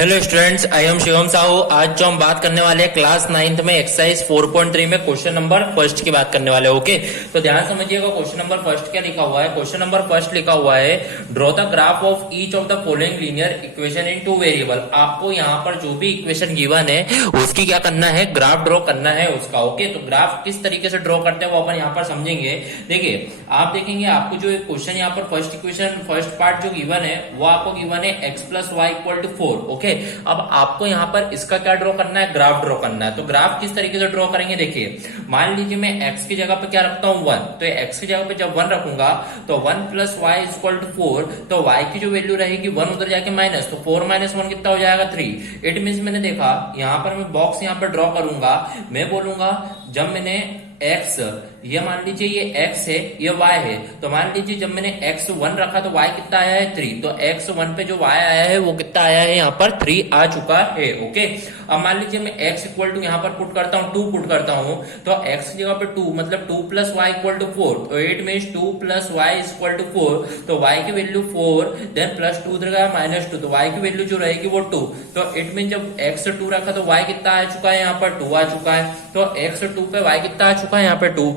Hello students, I am Shivam Sahu. आज जो हम बात करने वाले हैं क्लास 9th में एक्सरसाइज 4.3 में क्वेश्चन नंबर फर्स्ट की बात करने वाले हैं। ओके, तो ध्यान समझिएगा। क्वेश्चन नंबर फर्स्ट क्या लिखा हुआ है? क्वेश्चन नंबर फर्स्ट लिखा हुआ है draw the graph of each of the following linear equation in two variable. आपको यहाँ पर जो भी इक्वेशन गिवन है उसकी क्या करना है? ग्राफ ड्रॉ करना है उसका। ओके, तो ग्राफ किस तरीके से ड्रॉ करते हैं वो अपन यहाँ पर समझेंगे। देखिए, आप देखेंगे आपको जो क्वेश्चन यहाँ पर फर्स्ट इक्वेशन फर्स्ट पार्ट जो गिवन है वो आपको गिवन है x plus y equal to 4। Okay, अब आपको यहाँ पर इसका क्या ड्रॉ करना है? ग्राफ ड्रॉ करना है। तो ग्राफ किस तरीके से ड्रॉ करेंगे? देखिए, मान लीजिए मैं x की जगह पे क्या रखता हूँ? 1। तो x की जगह पे जब 1 रखूंगा तो 1 प्लस वाई इक्वल टू 4, तो y की जो वैल्यू रहेगी 1 उधर जाके माइनस, तो 4 माइनस 1 कितना हो जाएगा? 3। इट मीन्स मैंने देखा यहाँ पर मैं बॉक्स यहाँ पर ड्रॉ करूंगा, मैं बोलूंगा जब मैंने x, ये मान लीजिए ये x है, ये y है, तो मान लीजिए जब मैंने x 1 रखा तो y कितना आया है? 3। तो x 1 पे जो y आया है वो कितना आया है? यहाँ पर 3 आ चुका है। ओके, अब मान लीजिए मैं x इक्वल टू यहाँ पर पुट करता हूँ 2 पुट करता हूँ, तो x की जगह पे 2 मतलब 2 प्लस वाई इक्वल टू 4, तो it means 2 plus y equal to 4, तो y की वैल्यू 4, देन प्लस 2 उधर गया माइनस 2, तो y की वैल्यू जो रहेगी वो 2। तो इट मीन जब x 2 रखा तो y कितना आ चुका है? यहाँ पर 2 आ चुका है। तो x 2 पे y कितना आ चुका है? यहाँ पे 2।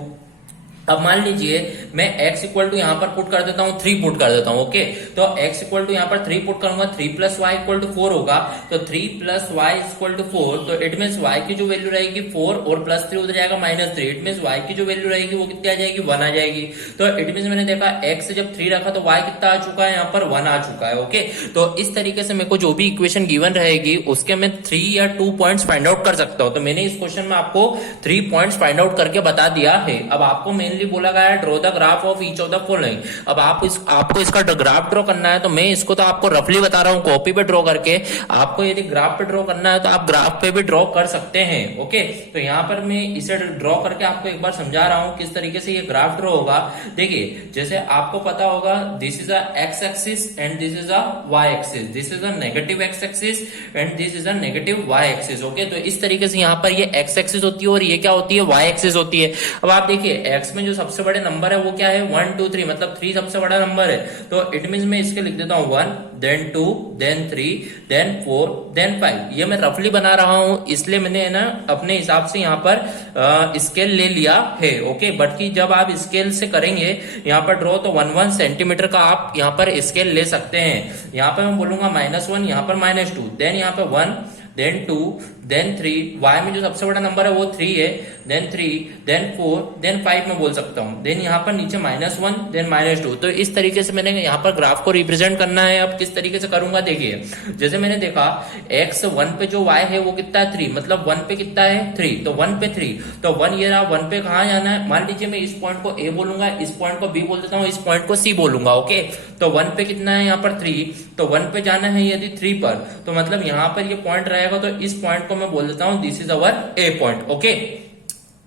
अब मान लीजिए मैं x इक्वल टू यहाँ पर पुट कर देता हूँ 3 पुट कर देता हूँ। ओके, तो x इक्वल टू यहाँ पर 3 पुट करूंगा, 3 प्लस वाई इक्वल टू 4 होगा, तो 3 प्लस वाई इक्वल टू 4, तो इट मीन्स y की जो वैल्यू रहेगी 4 और प्लस 3 उधर जाएगा माइनस 3, इट मीन्स y की जो वैल्यू रहेगी वो कितनी आ जाएगी? 1 आ जाएगी। तो इट मीन्स मैंने देखा x से जब 3 रखा तो y कितना आ चुका है? यहाँ पर 1 आ चुका है। ओके, तो इस तरीके से मेरे को जो भी इक्वेशन गिवन रहेगी उसके मैं 3 या 2 पॉइंट्स फाइंड आउट कर सकता हूँ। तो मैंने इस क्वेश्चन में आपको 3 पॉइंट्स फाइंड आउट करके बता दिया है। अब आपको मेनली बोला गया है the graph of each of the following. अब आपको इसका ग्राफ ड्रॉ करना है, तो मैं इसको तो आपको रफली बता रहा हूं कॉपी पे ड्रॉ करके। आपको यदि ग्राफ पे ड्रॉ करना है तो आप ग्राफ पे भी ड्रॉ कर सकते हैं। ओके, तो यहाँ पर मैं इसे ड्रॉ करके आपको एक बार समझा रहा हूं किस तरीके से ये ग्राफ ड्रॉ होगा। देखिए, जैसे आपको पता होगा this is a x axis and this is a y axis, this is a negative x axis and this is a negative y axis. Okay, तो इस तरीके से यहाँ पर ये एक्स एक्सिस होती है और ये क्या होती है? वाई एक्सिस होती है। अब आप देखिए एक्स में जो सबसे बड़े नंबर है वो क्या है? 1 2 3, मतलब 3 सबसे बड़ा नंबर है। तो इट मींस मैं इसके लिख देता हूं 1 देन 2 देन 3 देन 4 देन 5। ये मैं रफली बना रहा हूं इसलिए मैंने ना अपने हिसाब से यहाँ पर स्केल ले लिया है। ओके, बट कि जब आप स्केल से करेंगे यहाँ पर ड्रॉ तो 1 सेंटीमीटर का आप यहाँ पर स्केल ले सकते हैं। यहाँ पर मैं बोलूंगा -1, यहाँ पर -2, देन यहाँ पे 1 देन 2 देन 3, y में जो सबसे बड़ा नंबर है वो 3 है, देन 3 देन 4 देन 5 में बोल सकता हूँ, देन यहाँ पर नीचे -1 देन -2। तो इस तरीके से मैंने यहाँ पर ग्राफ को रिप्रेजेंट करना है। अब किस तरीके से करूंगा? देखिए, जैसे मैंने देखा x 1 पे जो y है वो कितना है? 3, मतलब 1 पे कितना है? 3, तो 1 पे 3, तो 1 ये रहा। 1 पे कहाँ जाना है? मान लीजिए मैं इस पॉइंट को a बोलूंगा, इस पॉइंट को b बोल देता हूँ, इस पॉइंट को c बोलूंगा। ओके, तो 1 पे कितना है? यहाँ पर 3, तो 1 पे जाना है यदि 3 पर, तो मतलब यहाँ पर ये पॉइंट रहेगा, तो इस पॉइंट को मैं बोल देता हूं this is our A point. Okay,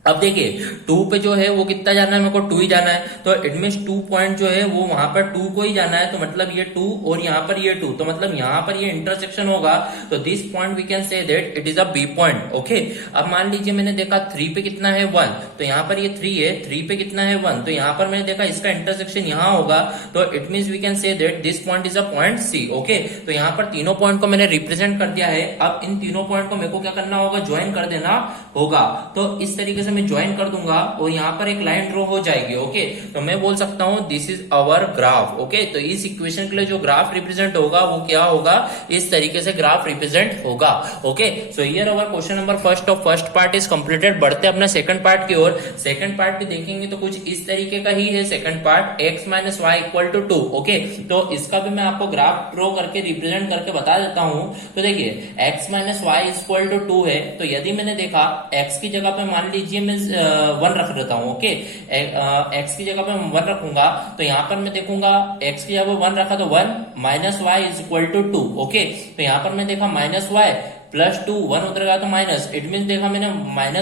अब देखिए 2 पे जो है वो कितना जाना है? मेरे को 2 ही जाना है, तो इट मींस 2 पॉइंट जो है वो वहां पर 2 को ही जाना है, तो मतलब ये 2 और यहाँ पर ये 2, तो मतलब यहाँ पर ये इंटरसेक्शन होगा, तो this point we can say that it is a B point. Okay, अब मान लीजिए मैंने देखा 3 पे कितना है? 1, तो यहाँ पर ये 3 है, 3 पे कितना है? 1, तो यहाँ पर मैंने देखा इसका इंटरसेक्शन यहाँ होगा, तो it means we can say that this point is a point C. Okay, तो यहाँ पर तीनों पॉइंट को मैंने रिप्रेजेंट कर दिया है। अब इन तीनों पॉइंट को मेरे को क्या करना होगा? ज्वाइन कर देना होगा। तो इस तरीके से मैं ज्वाइन कर दूंगा और यहाँ पर एक लाइन ड्रॉ हो जाएगी। ओके, तो मैं बोल सकता हूँ this is our graph. Okay, तो इस इक्वेशन के लिए जो ग्राफ रिप्रेजेंट होगा वो क्या होगा? इस तरीके से ग्राफ रिप्रेजेंट होगा। Okay, so here our question number first of first part is completed. बढ़ते अपना सेकंड पार्ट की ओर। सेकंड पार्ट भी देखेंगे तो कुछ इस तरीके का ही है second part, x minus y equal to 2। Okay, तो इसका भी मैं आपको ग्राफ ड्रॉ करके रिप्रेजेंट करके बता देता हूँ। तो देखिए x minus y equal to 2 है, तो यदि मैंने देखा x की जगह पे मान लीजिए मैं 1 रख देता हूँ। ओके, x की जगह पे 1 रखूंगा, तो यहाँ पर मैं देखूंगा x की जगह 1 रखा तो 1 minus y is equal to 2। Okay, तो यहाँ पर मैं देखा -y प्लस 2, 1 उधर गया तो माइनस, इट मीन देखा मैंने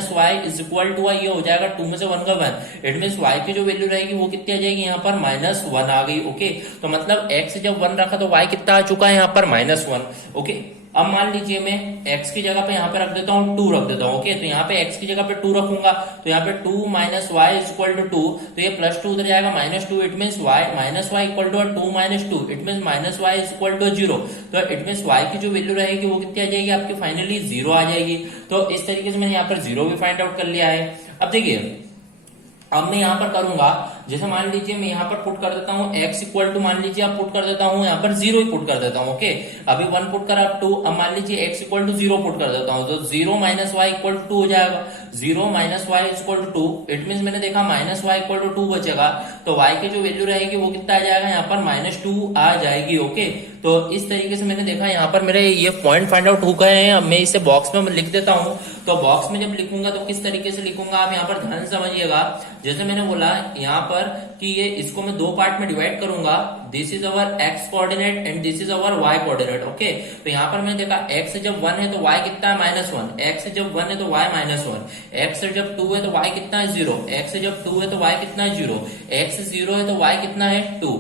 -y इज इक्वल टू ये हो जाएगा 2 में से 1 का 1, इट मीन y की जो वैल्यू रहेगी वो कितनी आ जाएगी? यहाँ पर -1 आ गई। ओके, तो मतलब x जब 1 रखा तो y कितना आ चुका है? यहाँ पर -1। ओके, अब मान लीजिए मैं x की जगह पे यहाँ पे रख देता हूँ 2 रख देता हूँ। ओके, तो यहाँ पे x की जगह पे 2 रखूंगा तो यहाँ पे 2 minus y is equal to 2, तो ये प्लस 2 उधर जाएगा -2, it mean y minus y equal to 2 minus 2, it mean minus y is equal to 0। तो इट मीन वाई की जो वैल्यू रहेगी वो कितनी आ जाएगी आपकी, फाइनली 0 आ जाएगी। तो इस तरीके से मैंने यहाँ पर 0 भी फाइंड आउट कर लिया है। अब देखिए, अब मैं यहाँ पर करूंगा, जैसे मान लीजिए मैं यहाँ पर पुट कर देता हूँ x इक्वल टू, मान लीजिए आप पुट कर देता हूँ यहाँ पर 0 ही पुट कर देता हूँ। ओके, अभी 1 पुट कर अब 2, अब मान लीजिए x इक्वल टू 0 पुट कर देता हूँ, तो 0 माइनस वाई इक्वल टू 2 हो जाएगा। 0 minus y equal to 2, it mean मैंने देखा माइनस वाई इक्वल टू 2 बचेगा, तो y की जो वैल्यू रहेगी वो कितना आ जाएगा, यहाँ पर -2 आ जाएगी। ओके, तो इस तरीके से मैंने देखा यहाँ पर मेरे ये पॉइंट फाइंड आउट हो गए हैं। अब मैं इसे बॉक्स में लिख देता हूँ। तो बॉक्स में जब लिखूंगा तो किस तरीके से लिखूंगा आप यहाँ पर ध्यान समझिएगा। जैसे मैंने बोला यहाँ पर कि ये इसको मैं 2 पार्ट में डिवाइड करूंगा, this is our x coordinate and this is our y coordinate. Okay, तो यहाँ पर मैंने देखा x जब 1 है तो y कितना है -1, x जब 1 है तो y -1, x जब 2 है तो y कितना है 0, x जब 2 है तो y कितना है 0, x 0 है तो y कितना है 2,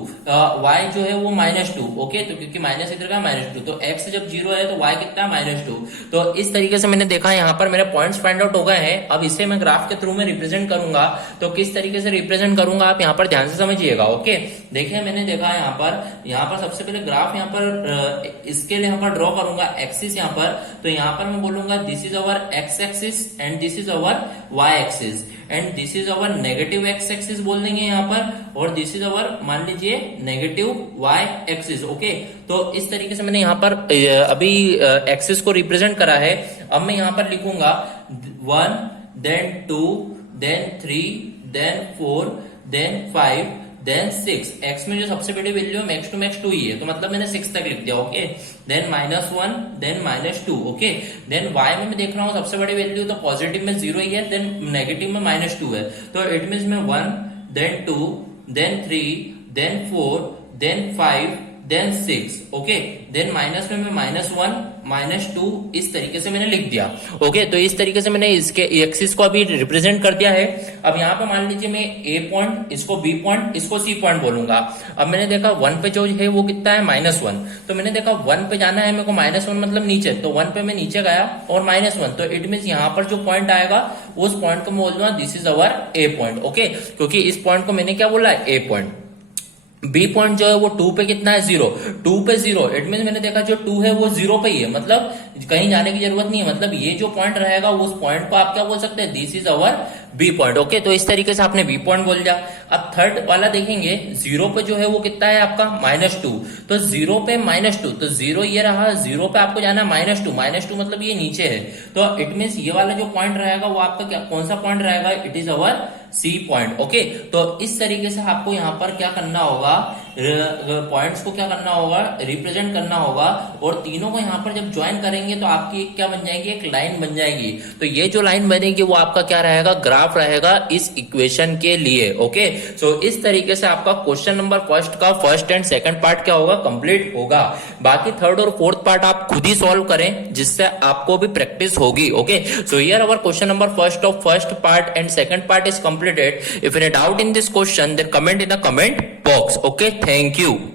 y जो है वो -2। ओके, तो क्योंकि माइनस इधर का -2, तो x जब 0 है तो y कितना है -2। तो इस तरीके से मैंने देखा यहाँ पर मेरे पॉइंट्स फाइंड आउट हो गए हैं। अब इसे मैं ग्राफ के थ्रू में रिप्रेजेंट करूंगा, तो किस तरीके से रिप्रेजेंट करूंगा आप यहाँ पर ध्यान से समझिएगा। ओके, देखिए मैंने देखा यहाँ पर सबसे पहले ग्राफ यहाँ पर इसके लिए यहाँ पर ड्रॉ करूंगा एक्सिस यहाँ पर, तो यहाँ पर मैं बोलूंगा this is our x axis and this is our y axis and this is our negative x axis बोल देंगे यहाँ पर, और दिस इज अवर मान लीजिए नेगेटिव y एक्सिस। ओके, तो इस तरीके से मैंने यहाँ पर अभी एक्सिस को रिप्रेजेंट करा है। अब मैं यहाँ पर लिखूंगा 1 then 2 then 3 then 4 then 5 then 6। x में जो सबसे बड़ी वैल्यू है मैक्स टू मैक्स 2 ही है, तो मतलब मैंने 6 तक लिख दिया। Okay, then -1 then -2। Okay, then y में मैं देख रहा हूँ सबसे बड़ी वैल्यू तो पॉजिटिव में 0 ही है, देन नेगेटिव में -2 है, तो इट मीन्स में 1 then 2 then 3 then 4 then 5 then 6। Okay, then minus में मैं -1 -2 इस तरीके से मैंने लिख दिया। ओके, तो इस तरीके से मैंने इसके एक्सिस को अभी रिप्रेजेंट कर दिया है। अब यहाँ पे मान लीजिए मैं A पॉइंट, इसको B पॉइंट, इसको C पॉइंट बोलूंगा। अब मैंने देखा 1 पे जो है वो कितना है -1, तो मैंने देखा 1 पे जाना है मेरे को, -1 मतलब नीचे, तो 1 पे मैं नीचे गया और -1, तो इट मीन यहाँ पर जो पॉइंट आएगा उस पॉइंट को मैं बोल दूंगा this is our A point. Okay, क्योंकि इस पॉइंट को मैंने क्या बोला है, A पॉइंट। बी पॉइंट जो है वो 2 पे कितना है 0, 2 पे 0, इट मीन मैंने देखा जो 2 है वो 0 पे ही है, मतलब कहीं जाने की जरूरत नहीं है, मतलब ये जो पॉइंट रहेगा उस पॉइंट को आप क्या बोल सकते हैं, this is our B point. Okay, तो इस तरीके से आपने बी पॉइंट बोल दिया। अब थर्ड वाला देखेंगे, 0 पे जो है वो कितना है आपका -2, तो 0 पे -2, तो 0 ये रहा, 0 पे आपको जाना है -2 मतलब ये नीचे है, तो इट मीन ये वाला जो पॉइंट रहेगा वो आपका क्या, कौन सा पॉइंट रहेगा, it is our C point. Okay, तो इस तरीके से आपको यहाँ पर क्या करना होगा, पॉइंट्स को क्या करना होगा, रिप्रेजेंट करना होगा, और तीनों को यहाँ पर जब ज्वाइन करेंगे तो आपकी एक क्या बन जाएगी, एक लाइन बन जाएगी। तो ये जो लाइन बनेगी वो आपका क्या रहेगा, ग्राफ रहेगा इस इक्वेशन के लिए। ओके, सो इस तरीके से आपका क्वेश्चन नंबर फर्स्ट का फर्स्ट एंड सेकंड पार्ट क्या होगा, कंप्लीट होगा। बाकी थर्ड और फोर्थ पार्ट आप खुद ही सॉल्व करें, जिससे आपको भी प्रैक्टिस होगी। Okay, so here our question number first of first part and second part is completed. If any doubt in this question, then comment in the comment box. Okay, thank you.